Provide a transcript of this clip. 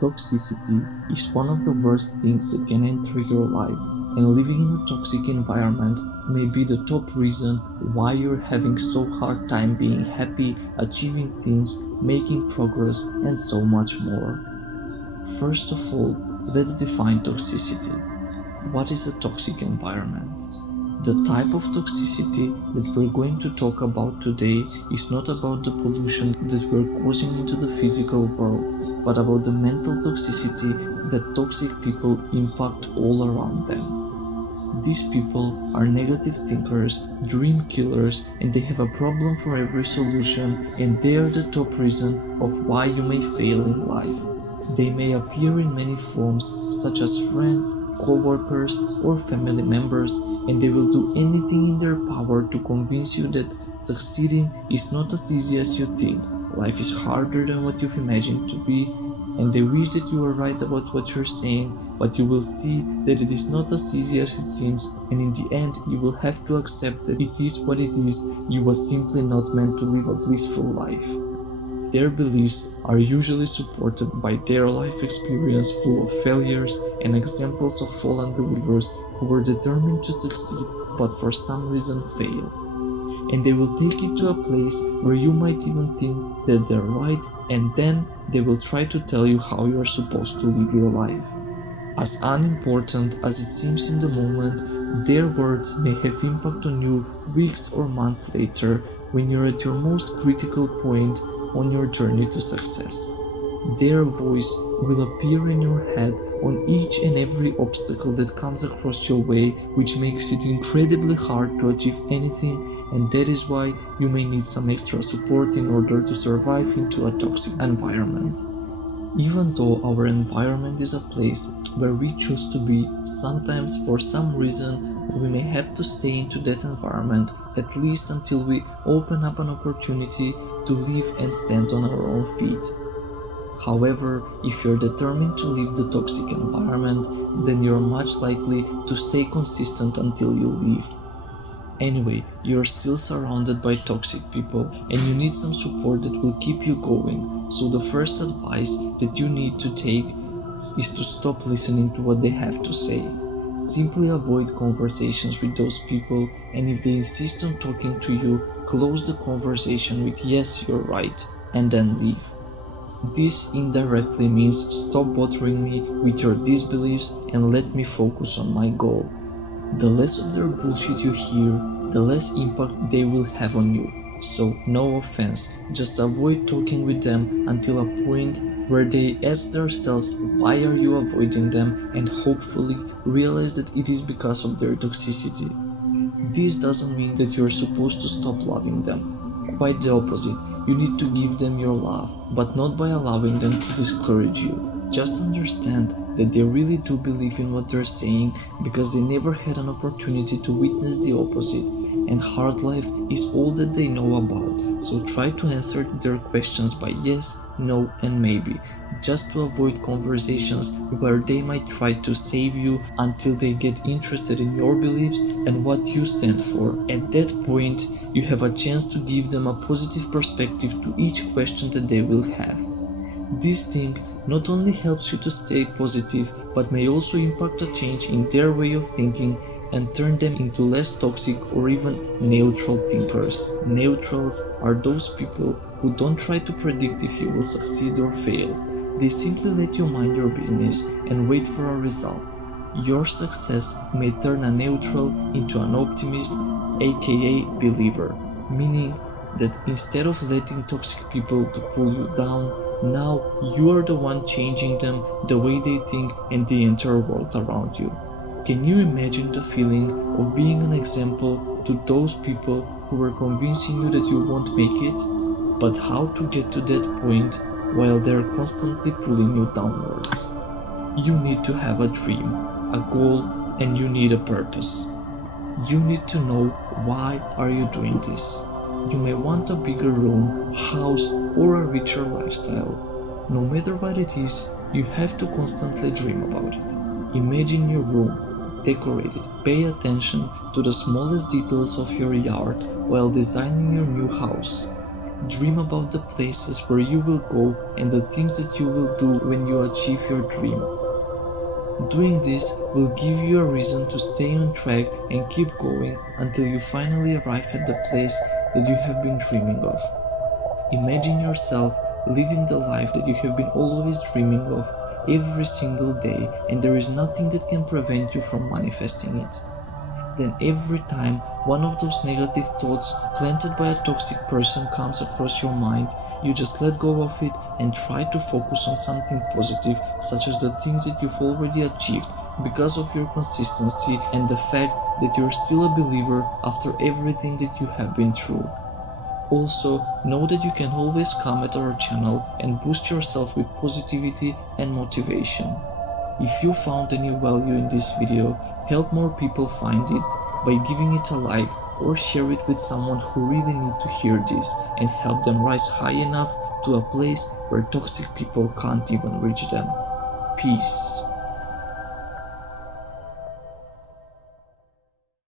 Toxicity is one of the worst things that can enter your life, and living in a toxic environment may be the top reason why you're having so hard time being happy, achieving things, making progress, and so much more. First of all, let's define toxicity. What is a toxic environment? The type of toxicity that we're going to talk about today is not about the pollution that we're causing into the physical world, but about the mental toxicity that toxic people impact all around them. These people are negative thinkers, dream killers, and they have a problem for every solution, and they are the top reason of why you may fail in life. They may appear in many forms, such as friends, co-workers, or family members, and they will do anything in their power to convince you that succeeding is not as easy as you think. Life is harder than what you've imagined to be, and they wish that you are right about what you're saying, but you will see that it is not as easy as it seems, and in the end you will have to accept that it is what it is. You were simply not meant to live a blissful life. Their beliefs are usually supported by their life experience full of failures and examples of fallen believers who were determined to succeed but for some reason failed. And they will take you to a place where you might even think that they're right, and then they will try to tell you how you are supposed to live your life. As unimportant as it seems in the moment, their words may have impact on you weeks or months later when you're at your most critical point on your journey to success. Their voice will appear in your head on each and every obstacle that comes across your way, which makes it incredibly hard to achieve anything, and that is why you may need some extra support in order to survive into a toxic environment. Even though our environment is a place where we choose to be, sometimes for some reason we may have to stay into that environment, at least until we open up an opportunity to live and stand on our own feet. However, if you're determined to leave the toxic environment, then you're much likely to stay consistent until you leave. Anyway, you're still surrounded by toxic people, and you need some support that will keep you going. So the first advice that you need to take is to stop listening to what they have to say. Simply avoid conversations with those people, and if they insist on talking to you, close the conversation with "yes, you're right," and then leave. This indirectly means stop bothering me with your disbeliefs and let me focus on my goal. The less of their bullshit you hear, the less impact they will have on you. So, no offense, just avoid talking with them until a point where they ask themselves why are you avoiding them, and hopefully realize that it is because of their toxicity. This doesn't mean that you're supposed to stop loving them. Quite the opposite, you need to give them your love, but not by allowing them to discourage you. Just understand that they really do believe in what they're saying because they never had an opportunity to witness the opposite, and hard life is all that they know about. So try to answer their questions by yes, no, and maybe, just to avoid conversations where they might try to save you until they get interested in your beliefs and what you stand for. At that point, you have a chance to give them a positive perspective to each question that they will have. This thing not only helps you to stay positive, but may also impact a change in their way of thinking and turn them into less toxic or even neutral thinkers. Neutrals are those people who don't try to predict if you will succeed or fail. They simply let you mind your business and wait for a result. Your success may turn a neutral into an optimist, aka believer, meaning that instead of letting toxic people to pull you down, now you are the one changing them, the way they think, and the entire world around you. Can you imagine the feeling of being an example to those people who were convincing you that you won't make it? But how to get to that point while they're constantly pulling you downwards? You need to have a dream, a goal, and you need a purpose. You need to know why are you doing this. You may want a bigger room, house, or a richer lifestyle. No matter what it is, you have to constantly dream about it. Imagine your room, decorate it, pay attention to the smallest details of your yard while designing your new house. Dream about the places where you will go and the things that you will do when you achieve your dream. Doing this will give you a reason to stay on track and keep going until you finally arrive at the place that you have been dreaming of. Imagine yourself living the life that you have been always dreaming of every single day, and there is nothing that can prevent you from manifesting it. Then every time one of those negative thoughts planted by a toxic person comes across your mind, you just let go of it and try to focus on something positive, such as the things that you've already achieved because of your consistency and the fact that you're still a believer after everything that you have been through. Also, know that you can always come at our channel and boost yourself with positivity and motivation. If you found any value in this video, help more people find it by giving it a like or share it with someone who really need to hear this and help them rise high enough to a place where toxic people can't even reach them. Peace.